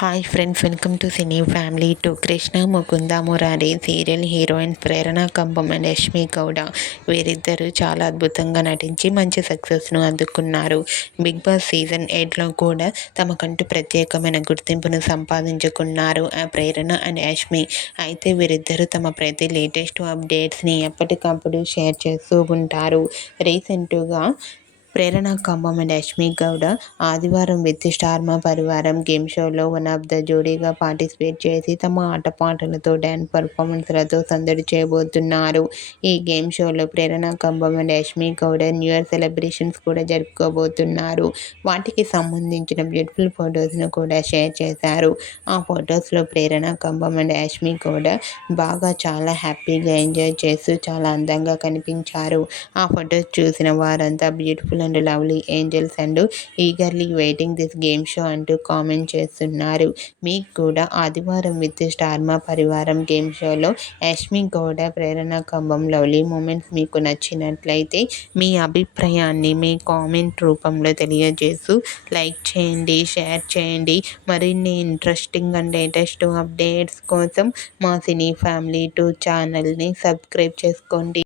Hi friends, welcome to cine family two. Krishna Mukunda Murari serial heroine Prerana Kambam and Yashmi Gowda వీరిద్దరూ చాలా అద్భుతంగా నటించి మంచి సక్సెస్ను అందుకున్నారు. బిగ్ బాస్ సీజన్ 8లో కూడా తమకంటూ ప్రత్యేకమైన గుర్తింపును సంపాదించుకున్నారు ఆ ప్రేరణ అండ్ యష్మి. అయితే వీరిద్దరూ తమ ప్రతి లేటెస్ట్ అప్డేట్స్ని ఎప్పటికప్పుడు షేర్ చేస్తూ ఉంటారు. రీసెంట్గా ప్రేరణ కంబం అండ్ యష్మి గౌడ ఆదివారం విత్ స్టార్ మా పరివారం గేమ్ షోలో వన్ ఆఫ్ ద జోడీగా పార్టిసిపేట్ చేసి తమ ఆటపాటలతో డ్యాన్స్ పర్ఫార్మెన్స్లతో సందడి చేయబోతున్నారు. ఈ గేమ్ షోలో Prerana Kambam and Yashmi Gowda new year celebrations కూడా జరుపుకోబోతున్నారు. వాటికి సంబంధించిన బ్యూటిఫుల్ ఫొటోస్ను కూడా షేర్ చేశారు. ఆ ఫొటోస్లో ప్రేరణ కంబం అండ్ యష్మి గౌడ చాలా హ్యాపీగా ఎంజాయ్ చేస్తూ చాలా అందంగా కనిపించారు. ఆ ఫొటోస్ చూసిన వారంతా beautiful and lovely angels and eagerly waiting this game show అంటూ కామెంట్ చేస్తున్నారు. మీకు కూడా ఆదివారం విత్ స్టార్ మా పరివారం గేమ్ షోలో యష్మి గౌడ ప్రేరణ కంబం లవ్లీ మూమెంట్స్ మీకు నచ్చినట్లయితే మీ అభిప్రాయాన్ని మీ కామెంట్ రూపంలో తెలియజేస్తూ లైక్ చేయండి, షేర్ చేయండి. మరిన్ని ఇంట్రెస్టింగ్ అండ్ లేటెస్ట్ అప్డేట్స్ కోసం మా సినీ ఫ్యామిలీ 2 ఛానల్ని సబ్స్క్రైబ్ చేసుకోండి.